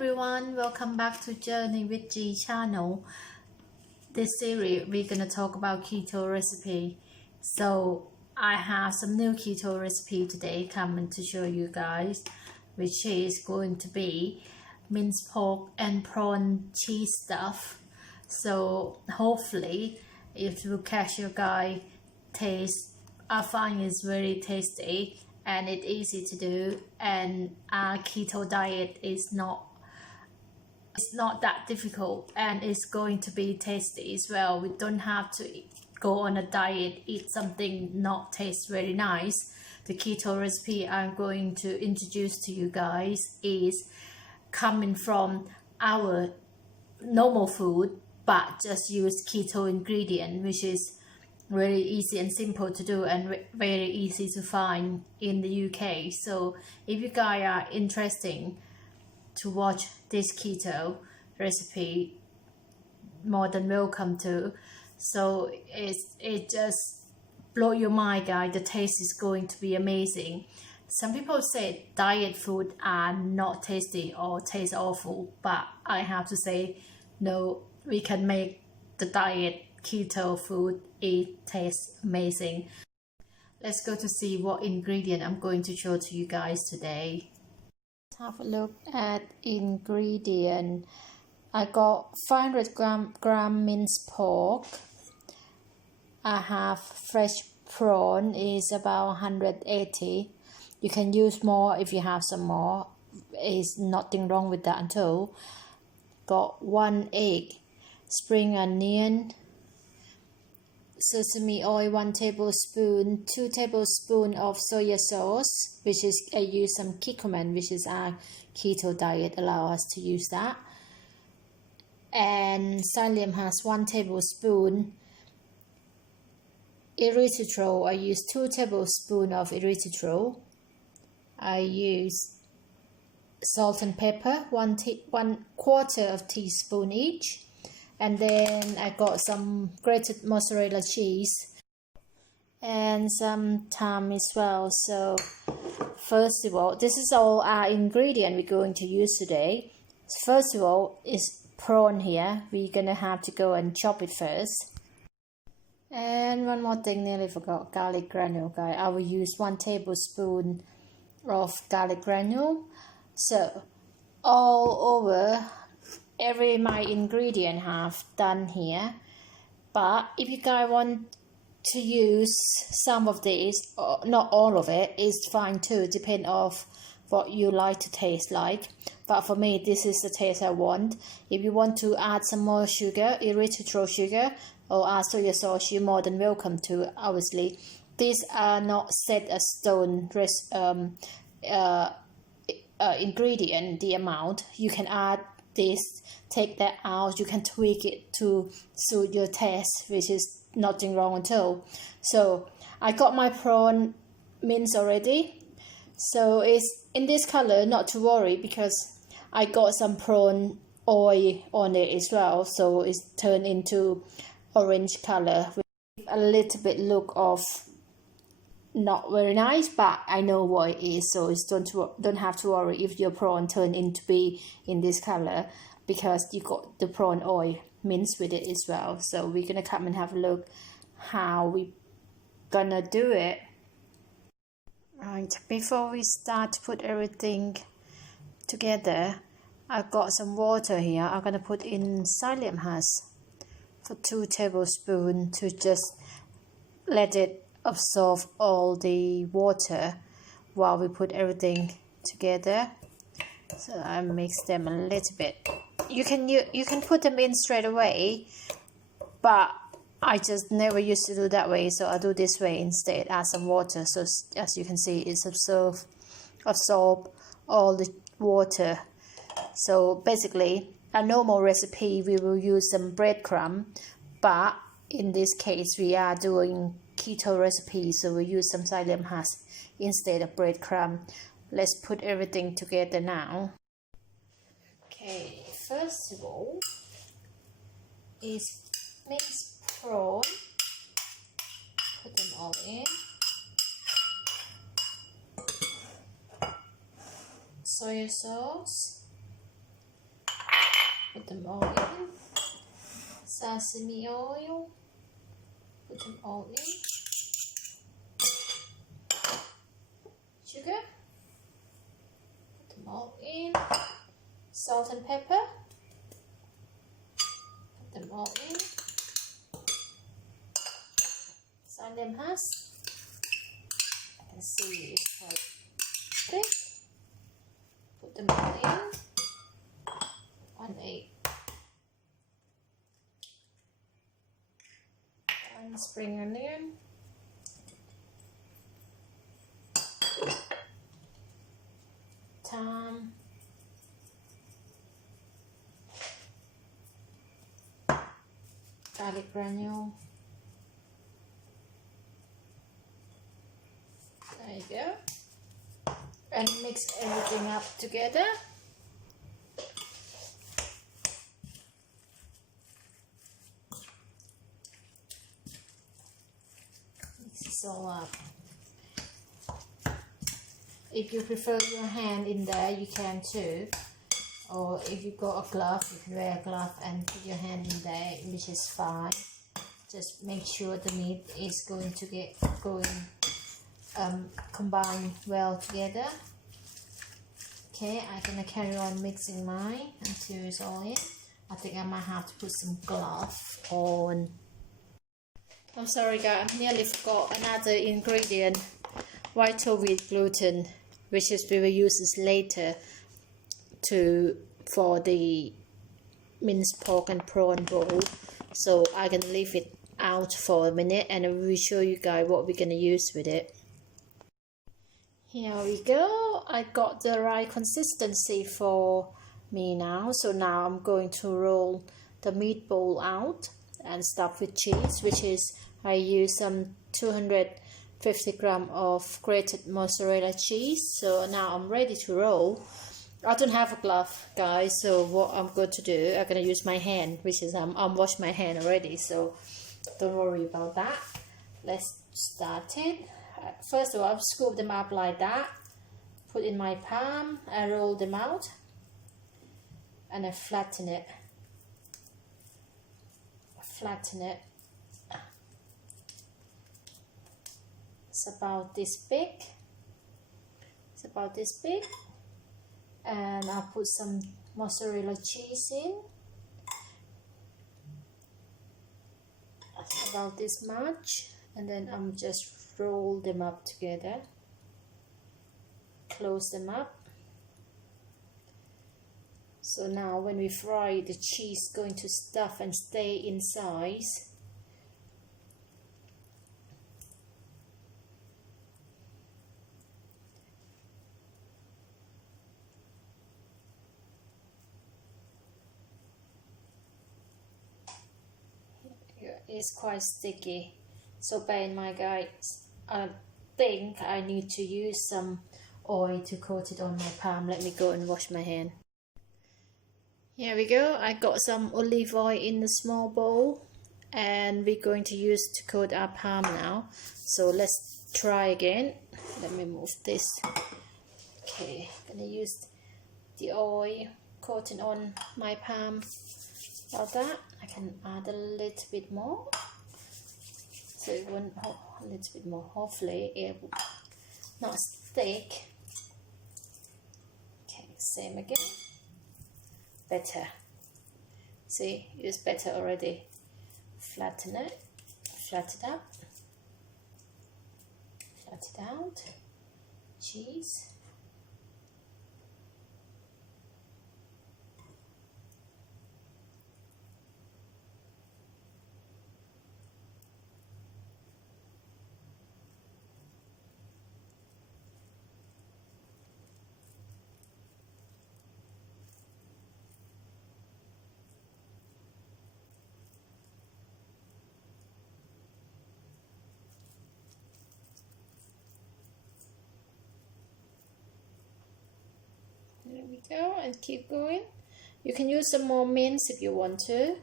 everyone, welcome back to Journey with G channel. This series we're gonna talk about keto recipe. So I have some new keto recipe today coming to show you guys, which is going to be minced pork and prawn cheese stuff. So hopefully it will catch your guy taste. I find it's very tasty and it's easy to do, and our keto diet is not that difficult, and it's going to be tasty as well. We don't have to go on a diet, eat something not taste very nice. The keto recipe I'm going to introduce to you guys is coming from our normal food, but just use keto ingredient, which is very easy and simple to do and very easy to find in the UK. So if you guys are interested to watch this keto recipe, more than welcome to. So it just blow your mind, guys. The taste is going to be amazing. Some people say diet food are not tasty or taste awful, but I have to say no, we can make the diet keto food, it tastes amazing. Let's go to see what ingredient I'm going to show to you guys today. Let's have a look at ingredient. I got 500 gram minced pork. I have fresh prawn, is about 180. You can use more if you have some more. Is nothing wrong with that at all. Got 1 egg, spring onion, sesame oil 1 tablespoon, 2 tablespoons of soy sauce, which is I use some curcumin, which is our keto diet allow us to use that, and psyllium has 1 tablespoon. Erythritol, I use 2 tablespoons of erythritol. I use salt and pepper, 1/4 of teaspoon each. And then I got some grated mozzarella cheese and some thyme as well. So first of all, this is all our ingredient we're going to use today. First of all is prawn here. We're gonna have to go and chop it first. And one more thing, nearly forgot, garlic granule, guys. I will use 1 tablespoon of garlic granule. So all over my ingredient have done here, but if you guys want to use some of these, or not all of it, is fine too, depend of what you like to taste like. But for me, this is the taste I want. If you want to add some more sugar, erythritol sugar, or add soy sauce, you're more than welcome to. Obviously these are not set as stone ingredient, the amount. You can add this, take that out, you can tweak it to suit your taste, which is nothing wrong at all. So I got my prawn minced already, so it's in this color, not to worry, because I got some prawn oil on it as well, so it's turned into orange color with a little bit look of not very nice, but I know what it is, so it's don't have to worry if your prawn turn into be in this color, because you got the prawn oil minced with it as well. So we're gonna come and have a look how we gonna do it. Right, before we start to put everything together, I've got some water here. I'm gonna put in psyllium husk for 2 tablespoons to just let it absorb all the water while we put everything together. So I mix them a little bit. You can put them in straight away, but I just never used to do that way, so I do this way instead. Add some water, so as you can see, it's absorb all the water. So basically, a normal recipe we will use some breadcrumb, but in this case we are doing keto recipe, so we use some psyllium husk instead of breadcrumb. Let's put everything together now. Okay, first of all is minced prawn. Put them all in. Soy sauce. them all in. Sesame oil, put them all in. Sugar, put them all in. Salt and pepper, put them all in. Some them has, I can see it's quite thick. Put them all in. 1 egg. 1 spring onion. Thyme. Garlic granule. There you go. And mix everything up together. Mix this all up. If you prefer your hand in there, you can too. Or if you got a glove, you can wear a glove and put your hand in there, which is fine. Just make sure the meat is going to get combined well together. Okay, I'm gonna carry on mixing mine until it's all in. I think I might have to put some gloves on. I'm sorry guys, I nearly forgot another ingredient, white wheat gluten, which is we will use this later for the minced pork and prawn bowl. So I can leave it out for a minute and I will show you guys what we're gonna use with it. Here we go. I got the right consistency for me now. So now I'm going to roll the meatball out and stuff with cheese, which is I use some 250 grams of grated mozzarella cheese. So now I'm ready to roll. I don't have a glove, guys, so what I'm going to do, I'm going to use my hand, which is I'm washed my hand already, so don't worry about that. Let's start it. First of all, I'll scoop them up like that, put in my palm, I roll them out, and I flatten it. It's about this big. And I'll put some mozzarella cheese in. About this much, and then I'm just roll them up together, close them up. So now when we fry, the cheese is going to stuff and stay inside. It's quite sticky, so bear in mind guys, I think I need to use some oil to coat it on my palm. Let me go and wash my hand. Here we go. I got some olive oil in the small bowl and we're going to use to coat our palm now. So let's try again. Let me move this. Okay, I'm gonna use the oil coating on my palm like that. I can add a little bit more, so it won't, a little bit more, hopefully it will not stick. Okay, same again, better, see, it's better already. Flatten it, flat it up, flat it out, cheese. There we go, and keep going. You can use some more mince if you want to.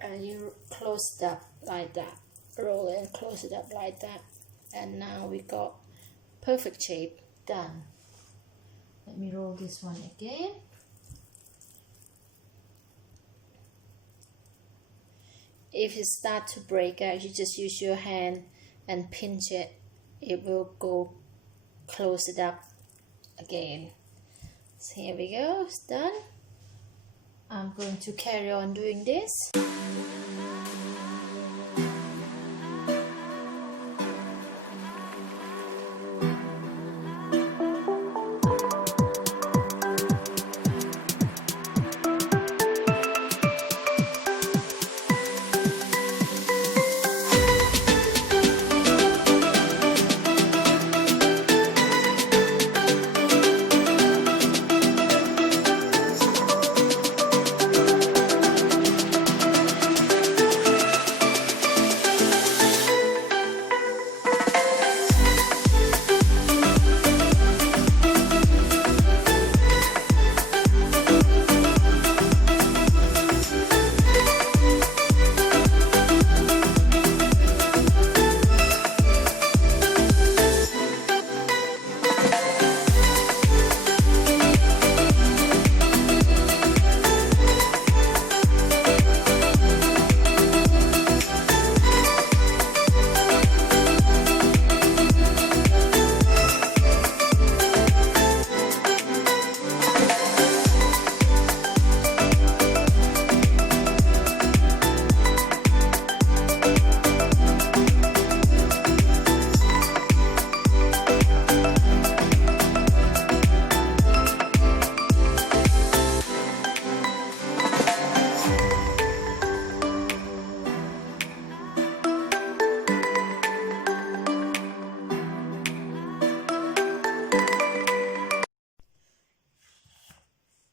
And you close it up like that. Roll it and close it up like that. And now we got perfect shape done. Let me roll this one again. if it starts to break out, you just use your hand and pinch it. It will go close it up again. So here we go, it's done. I'm going to carry on doing this.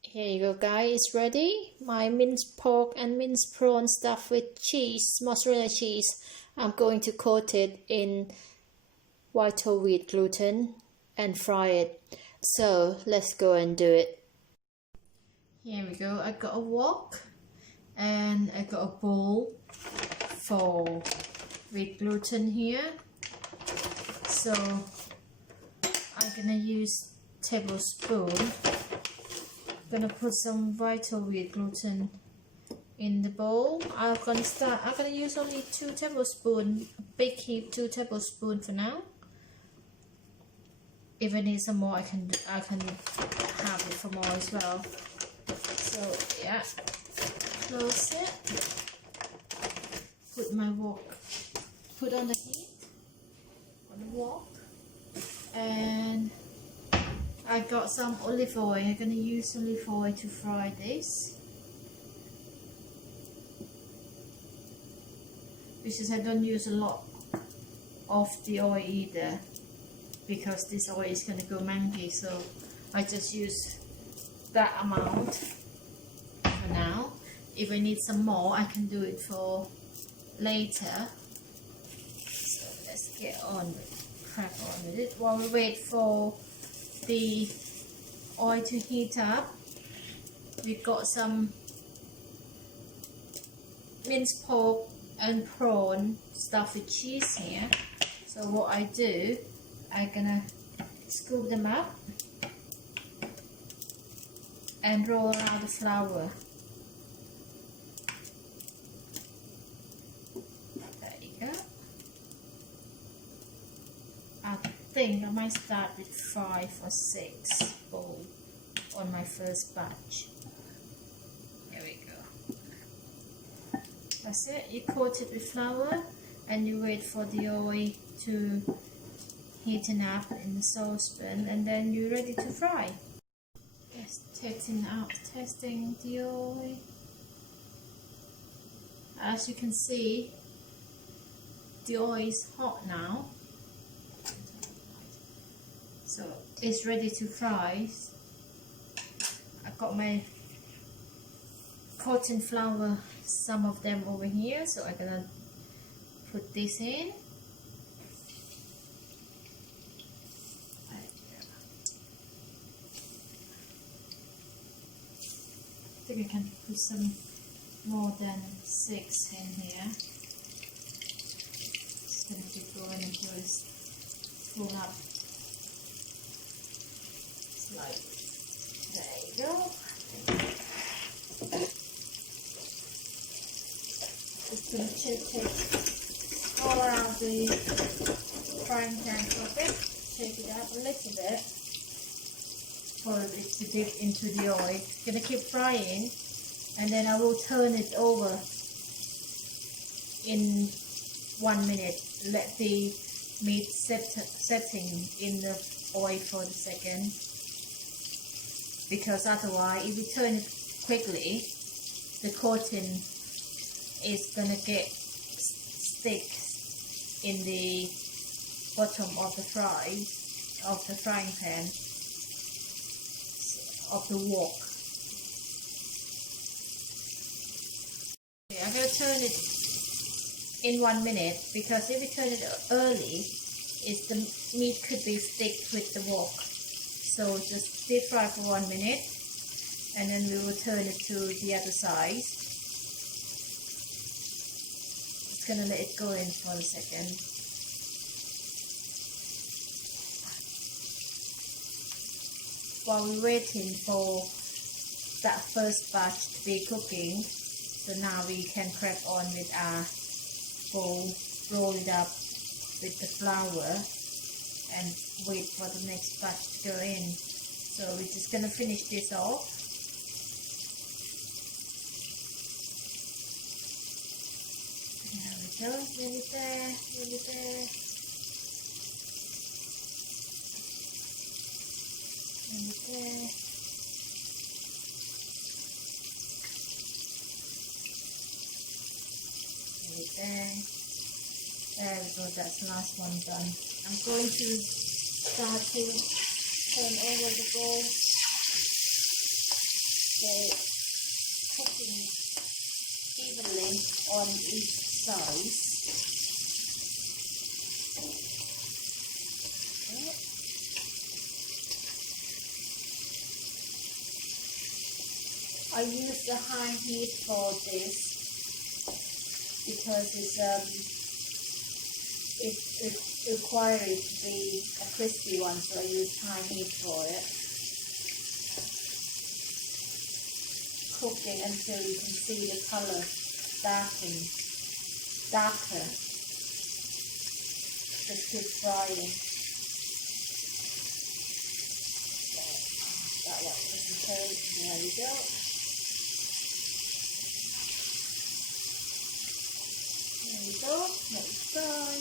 Here you go guys, it's ready. My minced pork and minced prawn stuffed with cheese, mozzarella cheese. I'm going to coat it in white whole wheat gluten and fry it. So let's go and do it. Here we go, I got a wok and I got a bowl for wheat gluten here. So I'm gonna use tablespoon. Gonna put some vital wheat gluten in the bowl. I'm gonna use only 2 tablespoons, big heap 2 tablespoons for now. If I need some more, I can have it for more as well. So yeah, close it. Put my wok, put on the heat on the wok, and I got some olive oil. I'm gonna use olive oil to fry this. Because I don't use a lot of the oil either, because this oil is gonna go manky, so I just use that amount for now. If I need some more, I can do it for later. So let's get on with, crack on with it while we wait for the oil to heat up. We've got some minced pork and prawn stuffed with cheese here. So what I do, I'm gonna scoop them up and roll around the flour. There you go. I think I might start with 5 or 6 bowls on my first batch. There we go. That's it. You coat it with flour and you wait for the oil to heaten up in the saucepan, and then you're ready to fry. Just testing the oil. As you can see, the oil is hot now. So it's ready to fry. I've got my cotton flour, some of them over here, so I'm gonna put this in. I think I can put some more than 6 in here. Just gonna keep going until it's full up. Like, there you go. Just gonna frying pan for a bit. Shake it up a little bit for it to dip into the oil. Gonna keep frying, and then I will turn it over in 1 minute. Let the meat setting in the oil for a second, because otherwise if you turn it quickly, the coating is gonna get stick in the bottom of the frying pan of the wok. Okay, I'm gonna turn it in 1 minute, because if you turn it early, the meat could be stick with the wok. So just deep fry for 1 minute, and then we will turn it to the other side. Just gonna let it go in for a second. While we're waiting for that first batch to be cooking, so now we can crack on with our bowl, roll it up with the flour, and wait for the next batch to go in. So we're just gonna finish this off. There we go, nearly there, nearly there. Nearly there. Nearly there. There we go, that's the last one done. I'm going to start to turn over the bowl, so cooking evenly on each side. Okay. I use the high heat for this because it requires it to be a crispy one, so I use high heat for it. Cook it until you can see the color darker. Just keep frying. That one doesn't turn. There we go. There we go. Let it fry.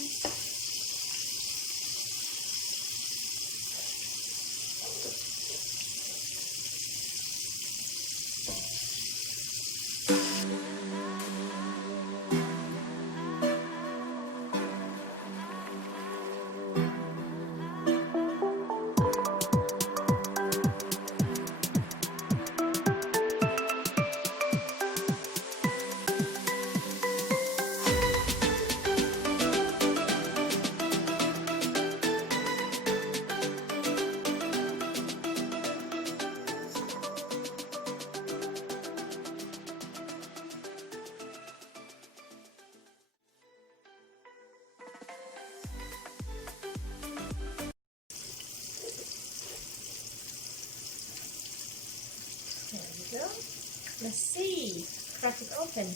Let's see. Crack it open.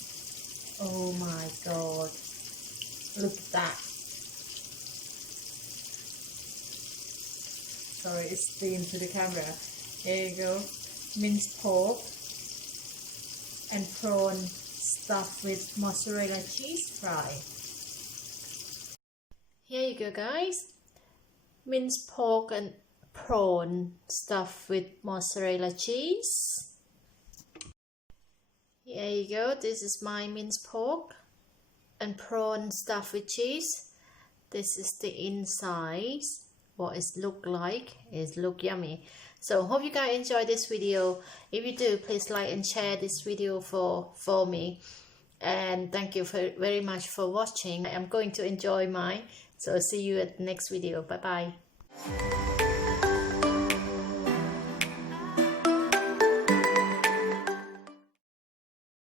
Oh my god. Look at that. Sorry, it's steamed to the camera. Here you go. Minced pork and prawn stuffed with mozzarella cheese fry. Here you go, guys. Minced pork and prawn stuffed with mozzarella cheese. Here you go, this is my minced pork and prawn stuffed with cheese. This is the inside, what it look like. It look yummy. So hope you guys enjoy this video. If you do, please like and share this video for me. And thank you very much for watching. I'm going to enjoy mine. So see you at the next video. Bye bye.